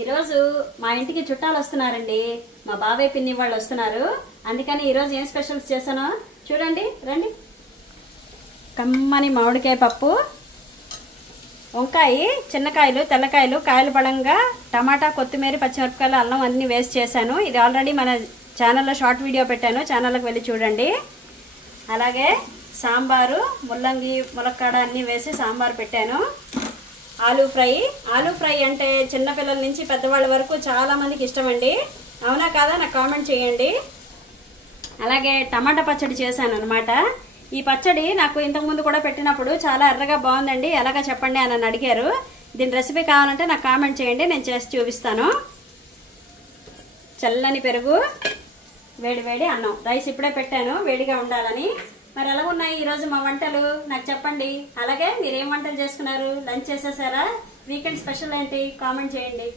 ఈరోజు మా ఇంటికి చుట్టాలు వస్తున్నారండి. మా బాబాయ్ పిన్ని వాళ్ళు వస్తున్నారు. అందుకని ఈరోజు ఏం స్పెషల్స్ చేశానో చూడండి రండి. కమ్మని మామిడికాయ పప్పు, వంకాయ, చిన్నకాయలు, తెల్లకాయలు, కాయలు పడంగా, టమాటా, కొత్తిమీర, పచ్చిమిరపకాయలు, అల్లం అన్నీ వేసి చేశాను. ఇది ఆల్రెడీ మన ఛానల్లో షార్ట్ వీడియో పెట్టాను, ఛానల్కి వెళ్ళి చూడండి. అలాగే సాంబారు, ముల్లంగి, ములక్కాడ అన్నీ వేసి సాంబారు పెట్టాను. ఆలూ ఫ్రై అంటే చిన్నపిల్లల నుంచి పెద్దవాళ్ళ వరకు చాలామందికి ఇష్టమండి. అవునా కాదా నాకు కామెంట్ చేయండి. అలాగే టమాటా పచ్చడి చేశాను అనమాట. ఈ పచ్చడి నాకు ఇంతకుముందు కూడా పెట్టినప్పుడు చాలా ఎర్రగా బాగుందండి, ఎలాగా చెప్పండి అని అడిగారు. దీని రెసిపీ కావాలంటే నాకు కామెంట్ చేయండి, నేను చేసి చూపిస్తాను. చల్లని పెరుగు, వేడి వేడి అన్నం. రైస్ ఇప్పుడే పెట్టాను వేడిగా ఉండాలని. మరి ఎలా ఉన్నాయి ఈరోజు మా వంటలు నాకు చెప్పండి. అలాగే మీరు ఏం వంటలు చేసుకున్నారు, లంచ్ చేసేసారా, వీకెండ్ స్పెషల్ ఏంటి కామెంట్ చేయండి.